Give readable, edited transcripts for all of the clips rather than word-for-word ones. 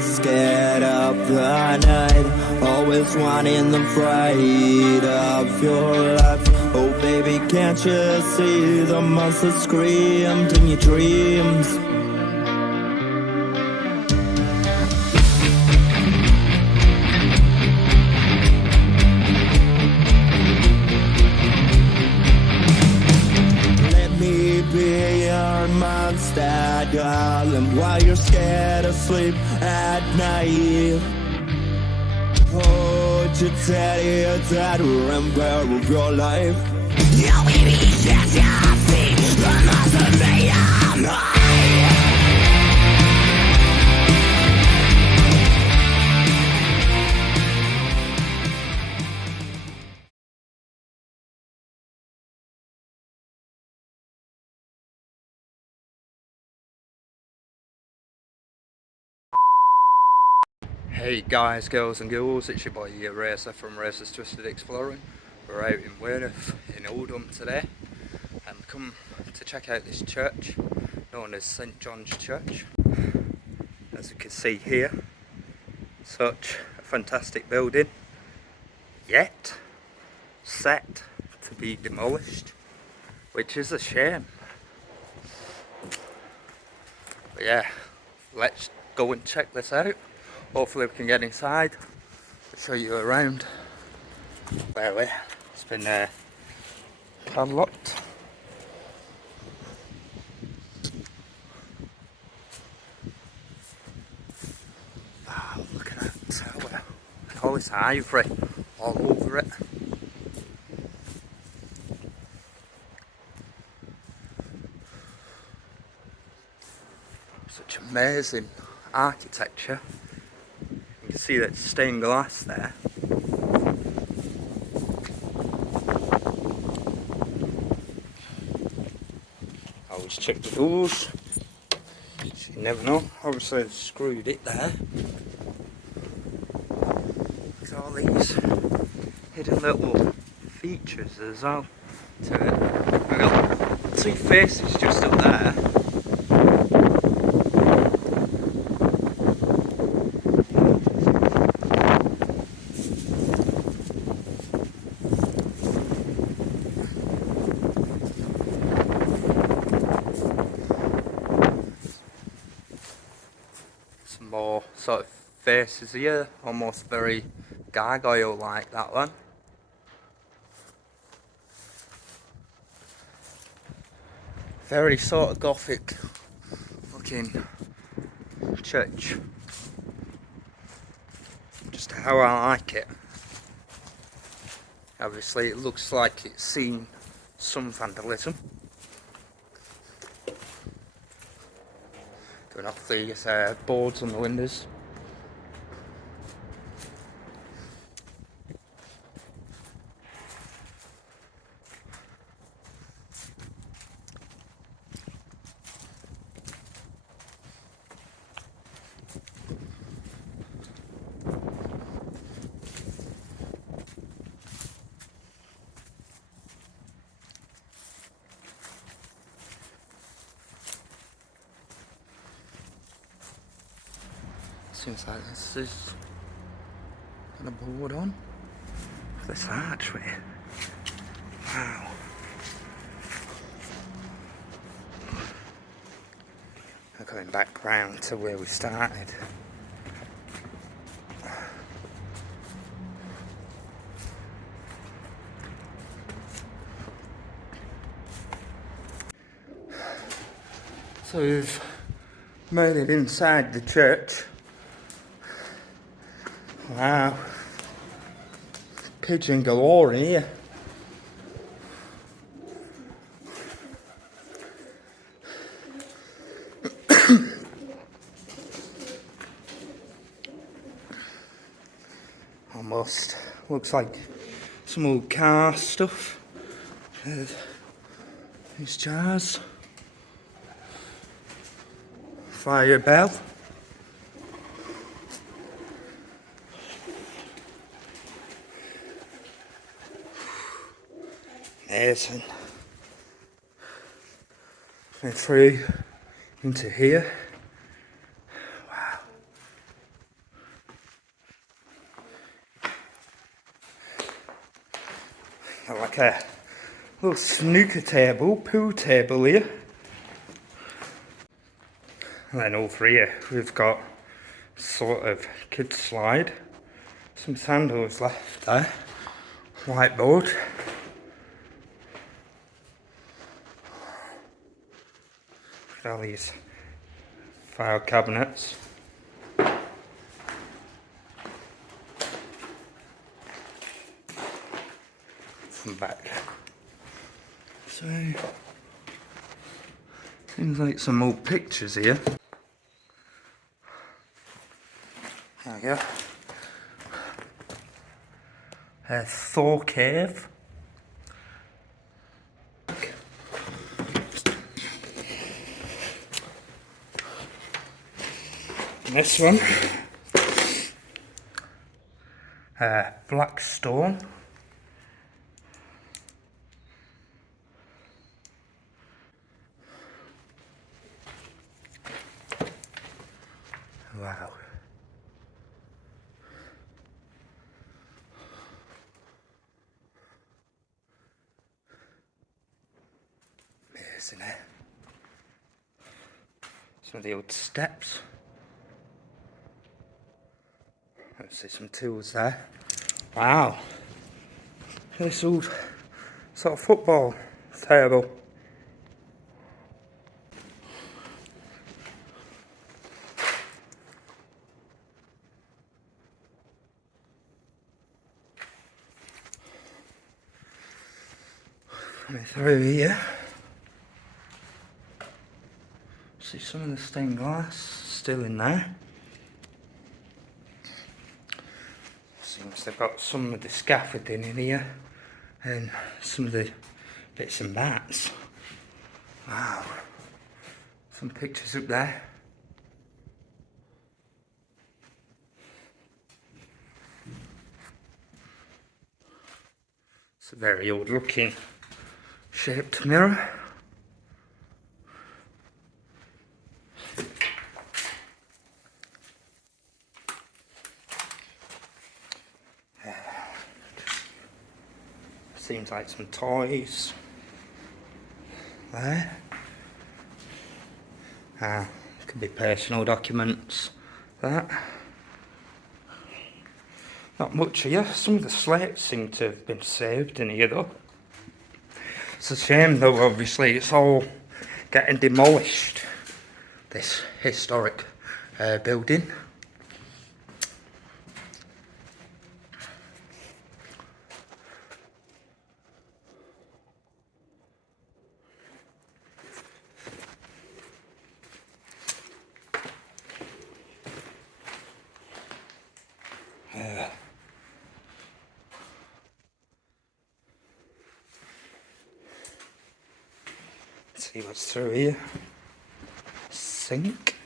always scared of the night, always wanting the fright of your life. Oh baby, can't you see the monster screamed in your dreams? Let me be your monster, darling, while you're scared of sleep at night. Hold your teddy, that remember of your life. No, baby, yes, I see the monster made of life. Hey guys, girls and ghouls, it's your boy Racer from Racer's Twisted Exploring. We're out in Weymouth in Oldham today and come to check out this church known as St John's Church. As you can see here, such a fantastic building, yet set to be demolished, which is a shame. But yeah, let's go and check this out. Hopefully we can get inside. I'll show you around. By the way, it's been padlocked. Oh, look at that tower. And all this ivory all over it. Such amazing architecture. You can see that stained glass there. Always check the doors. You never know. Obviously they've screwed it there. Look at all these hidden little features as well to it. We've got two faces just up there. More sort of faces here, almost very gargoyle like, that one. Very sort of gothic looking church. Just how I like it. Obviously it looks like it's seen some vandalism. Going off these boards on the windows. Seems like this is got a board on. This archway. Wow. We're going back round to where we started. So we've made it inside the church. Wow, pigeon galore in here. Almost looks like some old car stuff. These jars. Fire bell. Amazing. Went through into here. Wow. like a little snooker table, pool table here. And then over here we've got sort of kids slide. Some sandals left there. Whiteboard. All these file cabinets. From back. So seems like some old pictures here. There we go. Thor Cave. And this one. Blackstone. Wow. Amazing, eh? Some of the old steps. Let's see some tools there. Wow. This old sort of football table. Coming through here. See some of the stained glass still in there. Seems they've got some of the scaffolding in here and some of the bits and bats. Wow. Some pictures up there. It's a very old looking shaped mirror. Seems like some toys there. Could be personal documents. That. Not much here. Some of the slates seem to have been saved in here though. It's a shame though, obviously, it's all getting demolished. This historic building. Let's see what's through here. Sink.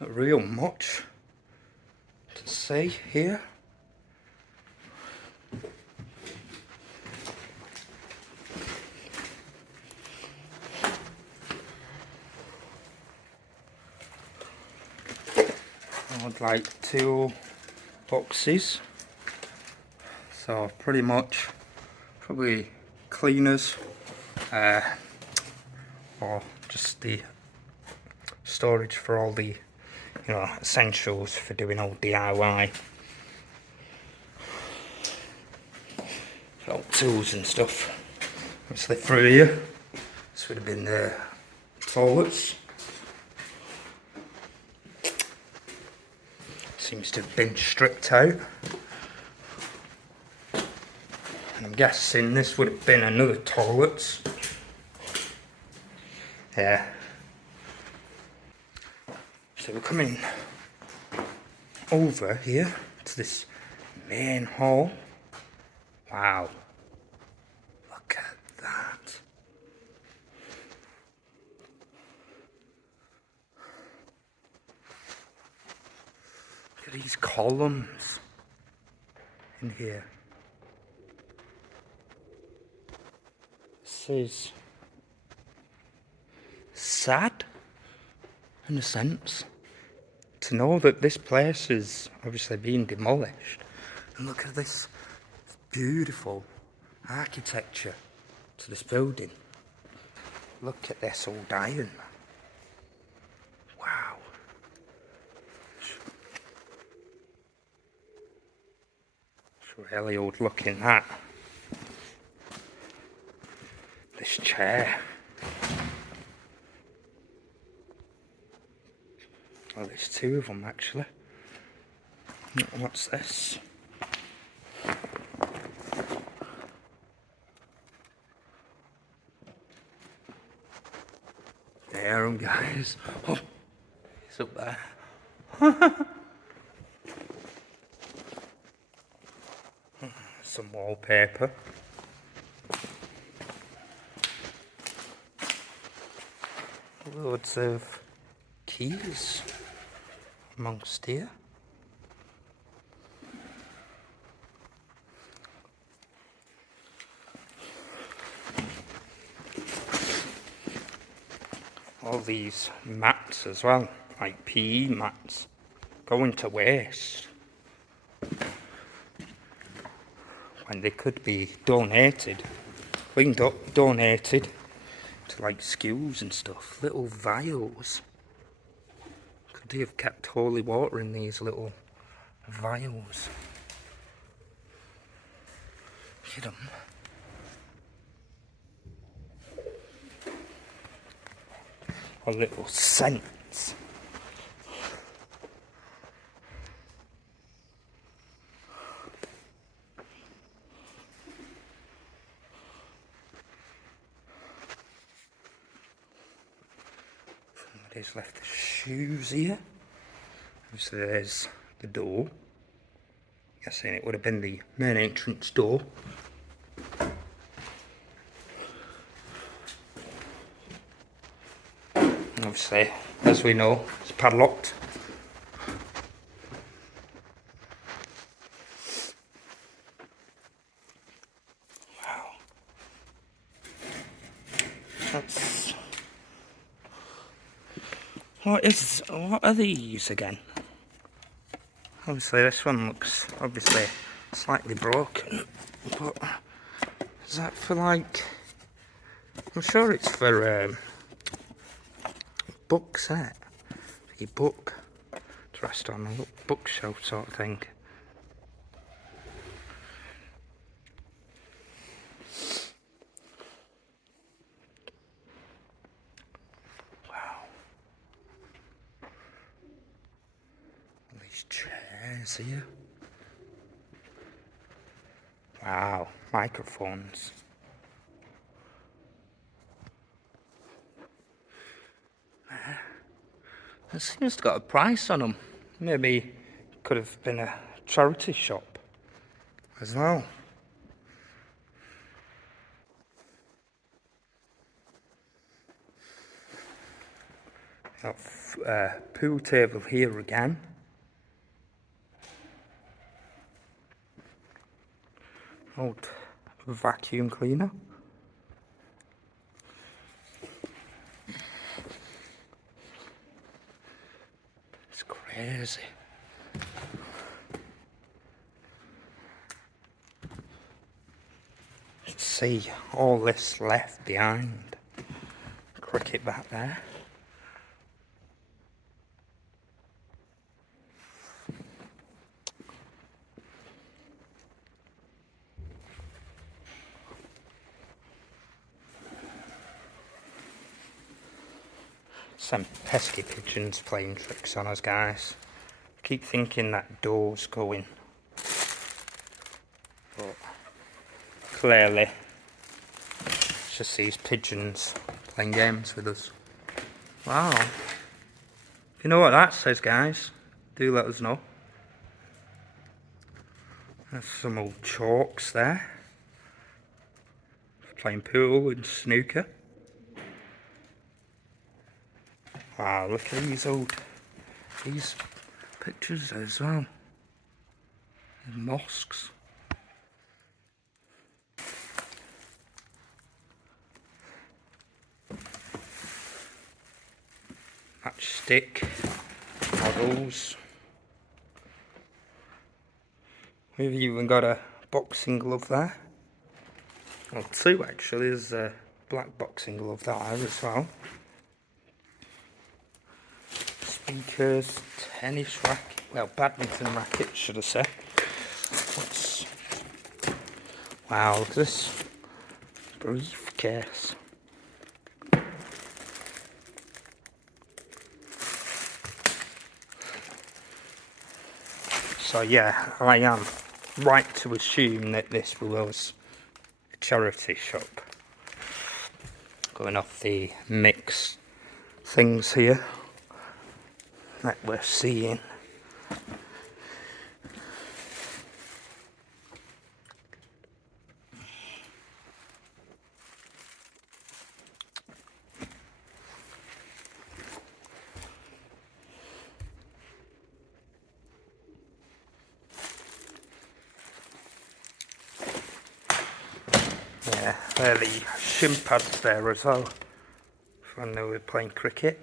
Not real much to see here. I'd like two boxes, so pretty much probably cleaners or just the storage for all the essentials for doing all DIY, all tools and stuff. Obviously through here this would have been the toilets. Seems to have been stripped out, and I'm guessing this would have been another toilet. Yeah. So we're coming over here to this main hall. Wow. Look at that. Look at these columns in here. This is sad. in a sense, to know that this place is obviously being demolished. And look at this beautiful architecture to this building. Look at this old iron. Wow. It's really old looking, that. This chair. Well, there's two of them actually. What's this? There, guys. Oh, he's up there. Some wallpaper. Loads of keys amongst here. All these mats as well, like PE mats, going to waste when they could be donated, cleaned up, donated to like schools and stuff. Little vials. Could they have kept holy water in these little vials? Look at them. Or little scents. Somebody's left the shoes here. So there's the door. Guessing it would have been the main entrance door. Obviously, as we know, it's padlocked. Wow. That's... What are these again? Obviously this one looks obviously slightly broken, but is that for like... I'm sure it's for books, isn't it? For your book to rest on, a bookshelf sort of thing. Wow. All these chairs here. Wow, microphones. It seems to got a price on them. Maybe could have been a charity shop as well. Got pool table here again. Old vacuum cleaner. It's crazy. See all this left behind. Cricket back there. Some pesky pigeons playing tricks on us, guys. Keep thinking that door's going, but clearly it's just these pigeons playing games with us. Wow. If you know what that says, guys, do let us know. There's some old chalks there. Playing pool and snooker. Wow, look at these pictures as well. Mosques. matchstick models. We've even got a boxing glove there. Well, two actually. There's a black boxing glove there as well. Speakers, tennis racket, well, badminton racket, should I say. Wow, look at this briefcase. So yeah, I am right to assume that this was a charity shop. Going off the mixed things here that we're seeing. Yeah, there are the shin pads there as well, when they were playing cricket.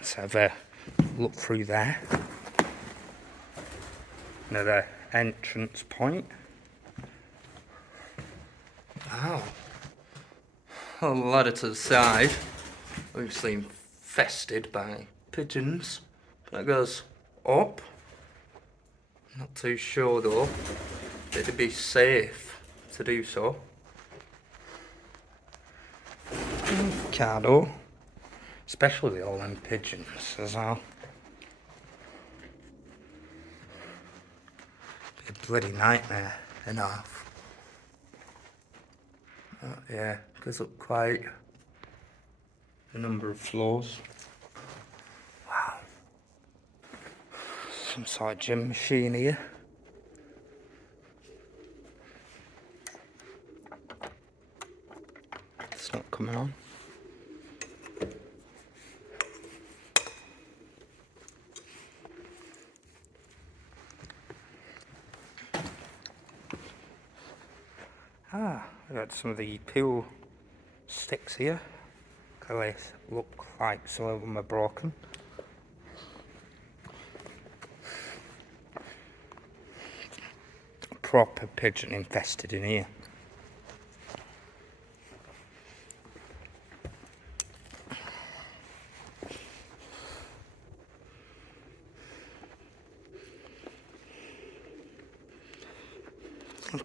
Let's have a look through there. Another entrance point. Wow. A ladder to the side, obviously infested by pigeons. That goes up. Not too sure though. It'd be safe to do so. Car door. Especially all them pigeons as well. Be a bloody nightmare and a half. Oh, yeah, goes up quite a number of floors. Wow. Some sort of gym machine here. It's not coming on. I've got some of the peel sticks here. They look like some of them are broken. Proper pigeon infested in here.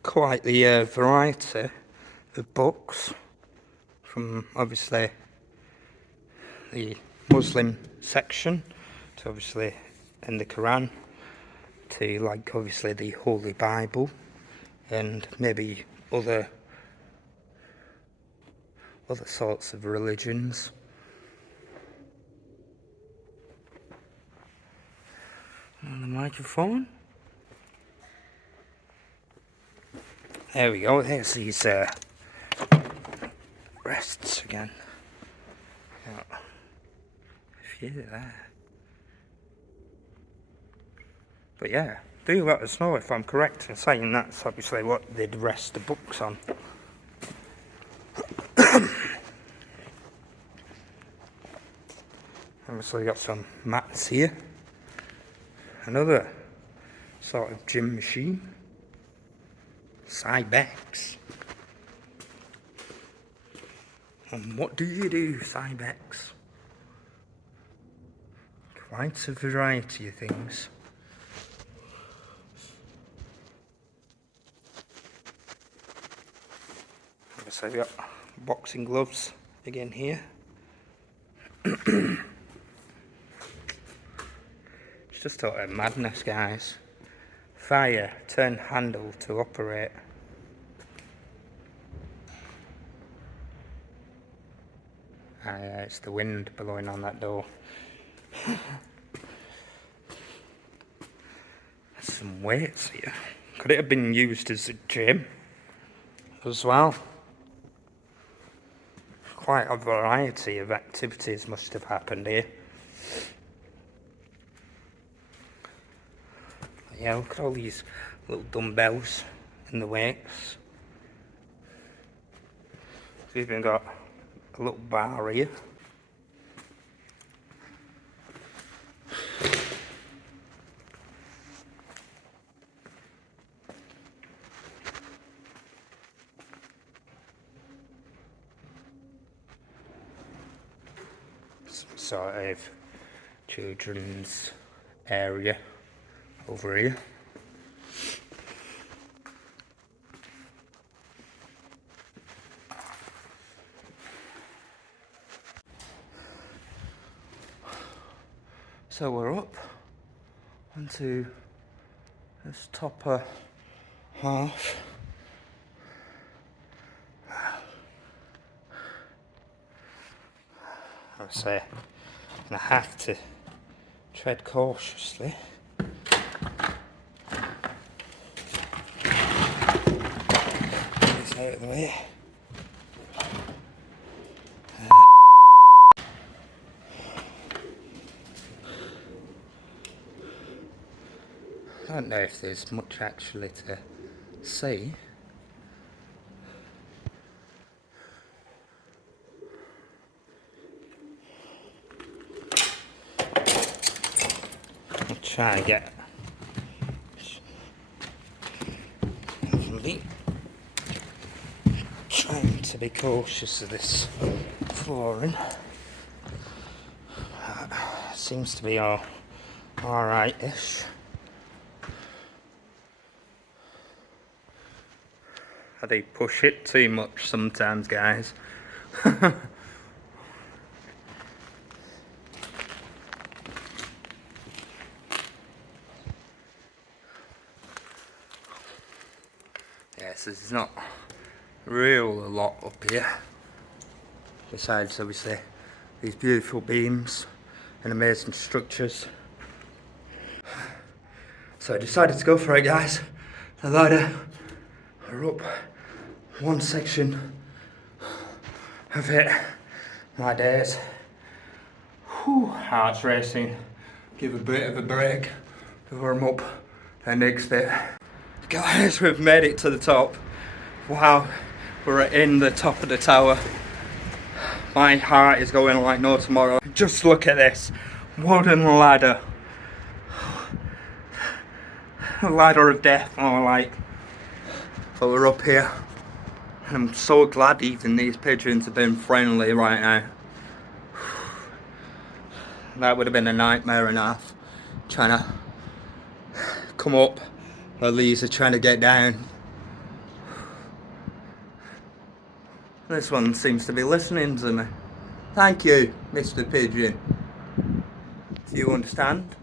Quite the variety of books, from obviously the Muslim section to obviously in the Quran to like obviously the Holy Bible and maybe other sorts of religions. On the microphone. There we go, there's these rests again. Yeah. A few there. But yeah, do let us know if I'm correct in saying that's obviously what they'd rest the books on. Obviously got some mats here. Another sort of gym machine. Cybex. And what do you do, Cybex? Quite a variety of things. So we've got boxing gloves again here. It's just sort of madness, guys. Fire, turn handle to operate. It's the wind blowing on that door. There's some weights here. Could it have been used as a gym as well? Quite a variety of activities must have happened here. Yeah, look at all these little dumbbells in the wings. We've even got a little bar here. Some sort of children's area over here. So we're up onto this top half. I would say I'm gonna have to tread cautiously. Get out of the way. I don't know if there's much actually to see. I'll try and get trying to be cautious of this flooring. Seems to be alright-ish. I do push it too much sometimes, guys. Yes, there's not real a lot up here. Besides, obviously, these beautiful beams and amazing structures. So I decided to go for it, guys. The ladder, we're up one section of it. My days. Whew, heart's racing. Give a bit of a break before I'm up the next bit. Guys, we've made it to the top. Wow, we're in the top of the tower. My heart is going like no tomorrow. Just look at this wooden ladder. A ladder of death, more like. But we're up here. And I'm so glad even these pigeons have been friendly right now. That would have been a nightmare and a half. Trying to come up. While these are trying to get down. This one seems to be listening to me. Thank you, Mr. Pigeon. Do you understand?